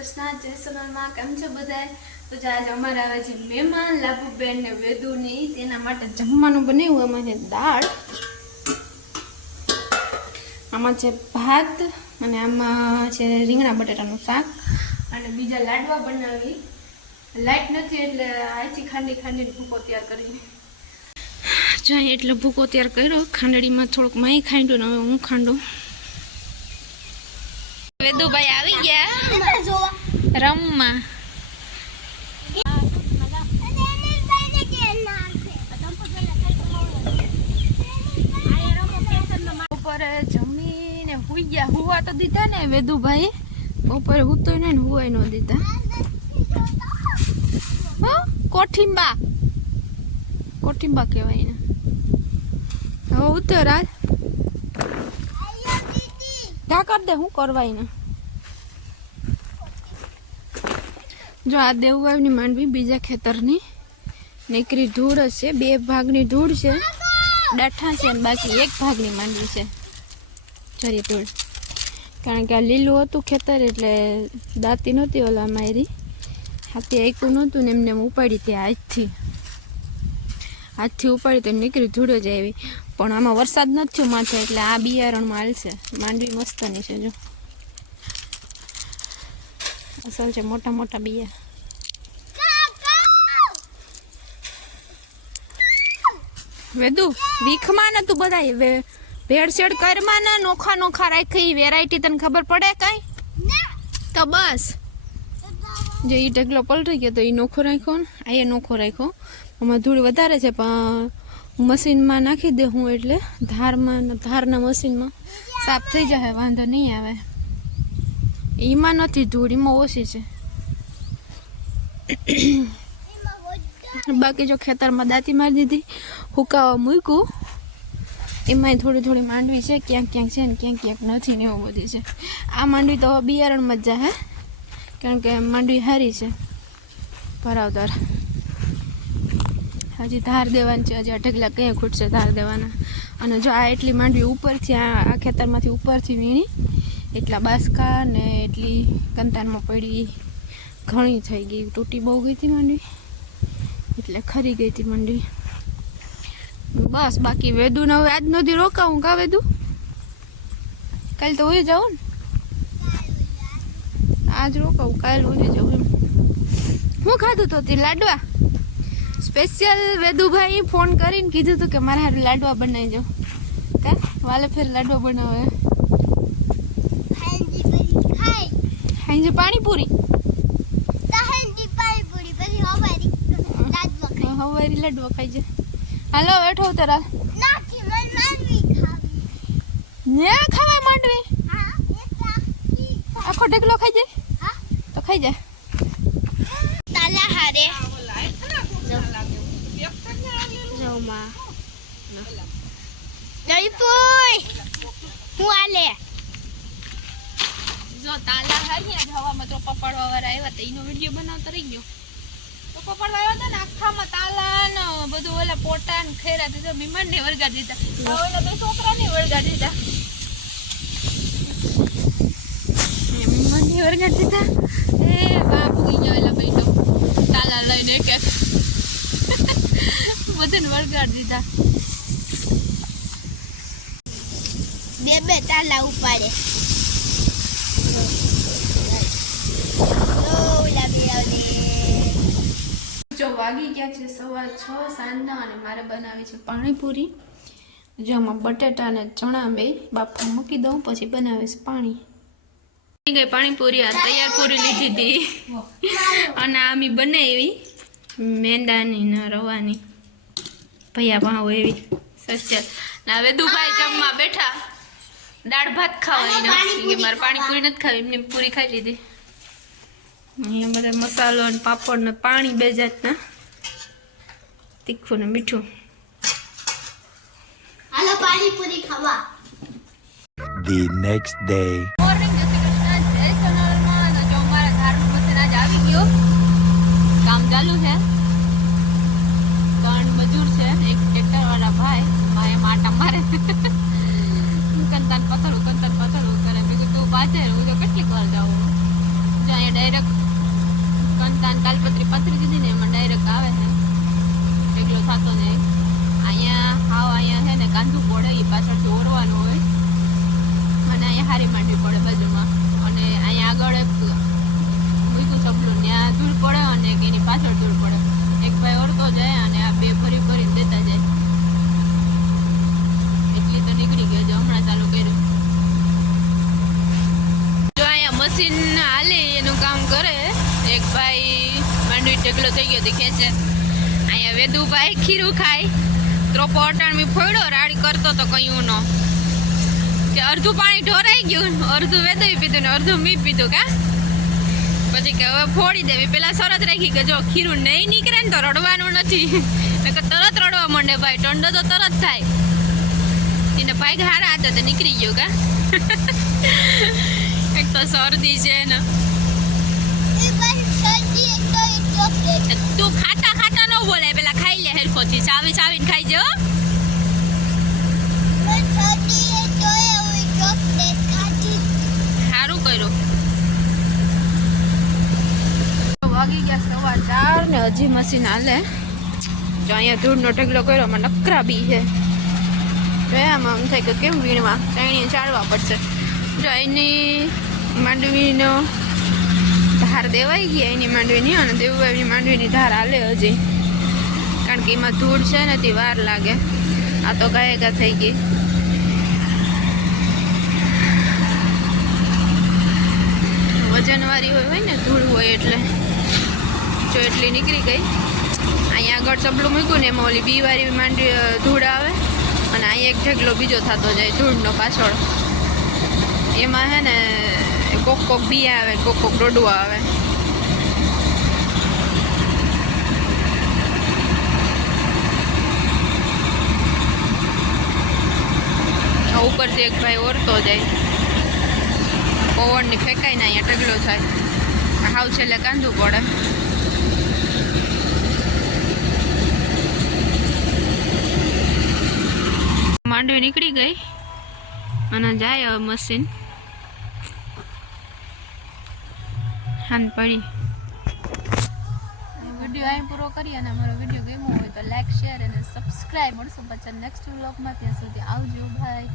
કૃષ્ણ, જય સોનલમાં કેમ છો બધા? તો આજે અમારા આવે છે મહેમાન લાભુબેન ને વેદુની, તેના માટે જમવાનું બનાવ્યું એમાં છે દાળ, આમાં છે ભાત, અને આમાં છે રીંગણા બટાટાનું શાક, અને બીજા લાડવા બનાવી. લાઈટ નથી એટલે આથી ખાંડી ખાંડીને ભૂકો તૈયાર કરી જાય એટલે ભૂકો તૈયાર કર્યો ખાંડડીમાં થોડુંક માઈ ખાંડું ને હવે હું ખાંડું. વેદુભાઈ આવી ગયા. રમવા. હુવા તો દીધા ને વેદુભાઈ. બપોરે હુતો ને હુવાય ન દીધા. કોઠીંબા. કોઠીંબા કહેવાય ને હવે ઉતર રાત ઢા કર દે, હું કરવાય ને જો આ દેવવાવની માંડવી બીજા ખેતરની. નીકળી ધૂળ છે બે ભાગની ધૂળ છે ડાઠા છે અને બાકી એક ભાગની માંડવી છે. જરી ધૂળ. કારણ કે આ લીલું હતું ખેતર એટલે દાંતી નહોતી ઓલા મારી. હાથી આયકું નહોતું ને એમને એમ ઉપાડી ત્યાં આજથી હાથથી ઉપાડી તો નીકળી ધૂળ જ આવી. પણ આમાં વરસાદ નથી થયો માથે, એટલે આ બિયારણમાં હાલશે માંડવી મસ્તની છે, જો. અસલ છે મોટા મોટા બિયા વેદુ, વીખમાં ને તું બધા ભેળસેળ કરમાં ને નોખા નોખા રાખી વેરાયટી તને ખબર પડે કઈ? તો બસ. જે એ ઢગલો પલટી ગયો તો એ નોખો રાખ્યો ને આ એ નોખો રાખ્યો. આમાં ધૂળ વધારે છે, પણ મશીનમાં નાખી દે હું એટલે ધારમાં ધારના મશીનમાં સાફ થઈ જાય વાંધો નહીં આવે. એમાં નથી ધૂળ એમાં ઓછી છે. બાકી જો ખેતરમાં દાંતી મારી દીધી, હુકાવા મૂક્યું. એમાંય થોડી થોડી માંડવી છે, ક્યાંક ક્યાંક છે ને ક્યાંક ક્યાંક નથી ને એવું બધી છે. આ માંડવી તો બિયારણમાં જ જાય કારણ કે માંડવી હારી છે. ભરાવદાર. હજી ધાર દેવાની છે, હજી અઢગલા ક્યાં ખૂટશે ધાર દેવાના. અને જો આ એટલી માંડવી ઉપરથી, આ ખેતરમાંથી ઉપરથી વીણી, એટલા બાસકા ને એટલી કંતાનમાં પડી, ઘણી થઈ ગઈ. તૂટી બહુ ગઈ હતી માંડવી. એટલે ખરી ગઈ હતી માંડવી. બસ, બાકી વેદુને હવે આજ નથી રોકાવું, કા વેદુ? કાલ તો હોય જાઉં ને? આજ રોકાવું, કાલ હોય જાઉં એમ. હું ખાધું તો તે લાડવા? સ્પેશિયલ વેદુભાઈ ફોન કરીને કીધું હતું કે મારા હારું લાડવા બનાવી કા? વાલે ફેર લાડવા બનાવે. હાંજે પાણીપુરી. હવારી લાડવા ખાઈ જાય હાલો, બેઠો તારા ને ખાવા માંડવી? આખો ઢગલો ખાઈ જાય? તો ખાઈ જાય જો તાલા હારી ને હવામાં તો પપાડવા વાળા આવ્યા હતા એનો વીડિયો બનાવતો રહી ગયો તો પપાડવા આવ્યા હતા ને આખામાં તાલા ને બધું ઓલા પોટા ને ખેરા દીધા બીમાર ને વળગા દીધા હવે ઓલા બે છોકરા ને વળગા દીધા બીમાર ને વળગા દીધા એ બાપ ઉઈ ગયો એલા બેટો તાલા લઈને એક એક બધાને વળગાડ દીધા. બે બે તાલા ઉપાડે. જો વાગી ગયા છે સવા છ સાંજના અને મારે બનાવી છે પાણીપુરી. જેમાં બટેટા અને ચણા બે બાફા મૂકી દઉં પછી બનાવીશ પાણી. ગઈ પાણીપુરી આ તૈયાર પૂરી લીધી હતી. અને આમી બનાવી મેંદાની ને રવાની. ભૈયા ભાવ એવી સસ્ય ના હવે દુભાઈ જમવા બેઠા. દાળ ભાત ખાવા મારે પાણીપુરી નથી ખાવી. એમની પૂરી ખાઈ લીધી. અહીંયા બધા મસાલો અને પાપડ ને પાણી બે જાતના. તીખું ને મીઠું. હાલો પાણીપુરી ખાવા. The next day. મોર્નિંગ જય શ્રી કૃષ્ણ. જય સોનલમાં અને જો અમારા ધારનું મશીન આજ આવી ગયો કામ ચાલુ છે. ત્રણ મજૂર છે એક ટ્રેક્ટર વાળા ભાઈ ભાઈ એમ આટા મારે કંતાન પથરું કંતાન પથરું કરે બીજું તું પાછળ હું તો કેટલીક વાર જાઉં જો અહીંયા ડાયરેક્ટ કંતાન તાલપત્રી પથરી દીધી ને, એમાં ડાયરેક્ટ આવે છે. ઢગલો થતો નહીં. અહીંયા હાવ અહીંયા છે ને કાંધું પડે એ પાછળથી ઓરવાનું હોય. અને અહીંયા હારી માંડવી પડે બાજુમાં. અને અહીંયા આગળ મૂક્યું સપલું ત્યાં ધૂળ પડે અને એની પાછળ ધૂળ પડે એક ભાઈ ઓરતો જાય અને આ બે ફરી ફરીને દેતા જાય એટલી તો નીકળી ગયો જો હમણાં ચાલુ કર્યું જો અહીંયા મશીન હાલે એનું કામ કરે. એક ભાઈ માંડવી ઢગલો થઈ ગયો દેખે છે, અહીંયા વેદુભાઈ ખીરું ખાય. ત્રોપો અટાણમી ફોડ્યો, રાડી કરતો તો કયું નો કે અડધું પાણી ઢોરાઈ ગયું, અડધું વેદુએ પીધું ને અડધું મી પીધું કા? પછી કે હવે ફોડી દેવી પેલા શરત રાખી કે જો ખીરું નહીં નીકળે ને તો રડવાનું નથી. તરત રડવા માંડે ભાઈ ટંડો તો તરત થાય. એને ભાઈ હારા હતા તો નીકળી ગયો કા? એક તો શરદી છે ને. તો ખાતા ખાતા ન બોલે, પેલા ખાઈ લે હેરખોથી. ચાવી ચાવીને ખાઈ જો સારું કર્યું. વાગી ગયા સવા ચાર ને હજી મશીન હાલે. જો અહીંયા ધૂળનો ઢગલો કર્યો મને નકરા બી છે. જો આમાં આમ થાય કે કેમ વીણવા ચાણીએ ચાળવા પડશે. જો એની માંડવીનો ધાર દેવાઈ ગયા એની માંડવીની અને દેવભાઈની માંડવીની ધાર હાલે હજી. કારણ કે એમાં ધૂળ છે ને તે વાર લાગે. આ તો ગાયકા થઈ ગઈ. વજનવાળી હોય હોય ને, ધૂળ હોય એટલે. જો એટલી નીકળી ગઈ. અહીંયા આગળ ચપલું મૂક્યું ને, એમાં ઓલી બી માંડી ધૂળ આવે. અને અહીંયા એક ઢગલો બીજો થતો જાય ધૂળનો પાછળ. એમાં હે ને કોક કોક બી આવે, કોક કોક ડોડું આવે. ઉપરથી એક ભાઈ ઓરતો જાય. પવનની ફેંકાય ને અહીંયા ઢગલો થાય. હાવ છેલ્લે કાંધું પડે. માંડવી નીકળી ગઈ. અને જાય હવે મશીન હાન પડી. વીડિયો અહીં પૂરો કરી અને અમારો વીડિયો ગમ્યો હોય તો લાઈક શેર અને સબસ્ક્રાઈબ મળશું. પછી નેક્સ્ટ વ્લોગમાં ત્યાં સુધી આવજો બાય